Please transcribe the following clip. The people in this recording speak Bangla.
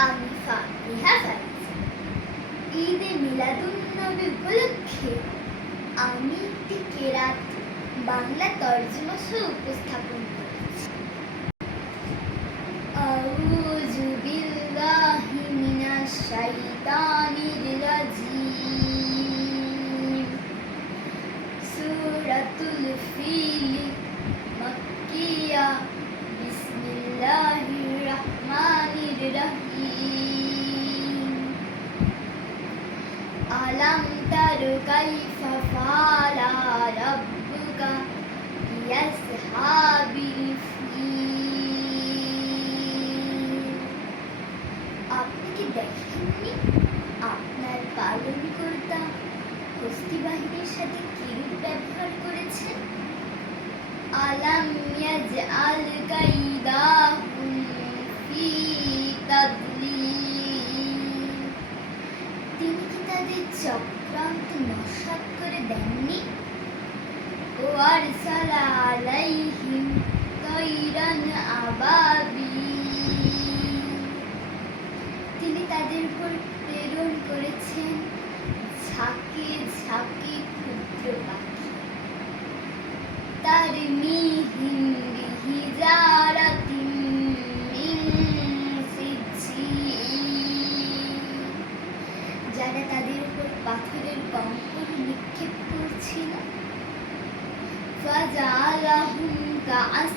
আমি ফাতিহা ফারিজ। ঈদে মিলাদুন্নবী উপলক্ষে আমি একটি কেরাত বাংলা তর্জমা সহ উপস্থাপন করেছি। আউযু বিল্লাহি মিনাশ শাইতানির রাজিম। সূরাতুল ফিল মাক্কিয়া। বিসমিল্লাহির রহমানির রহিম। আলাম তারা কাইফা ফাআলা রাব্বুকা বিআসহাবিল ফিল। আপনি কি দেখেননি আপনার পালনকর্তা হস্তি বাহিনীর সাথে কিরূপ ব্যবহার করেছেন? আলাম ইয়াজআল কাইদাহুম ফি তাদলিল। তিনি কি তাদের চক্রান্ত নস্যাৎ করে দেননি? ওয়ারসালা আলাইহিম তায়রান আবাবিল। তিনি তাদের উপর প্রেরণ করেছেন ঝাঁকে ঝাঁকে ক্ষুদ্র পাখি। তারমিহিম বিহিজারাতিন মিন সিজ্জিল। যারা তাদের উপর পাথরের কঙ্কর নিক্ষেপ করছিল। ফাজআলাহুম কাআস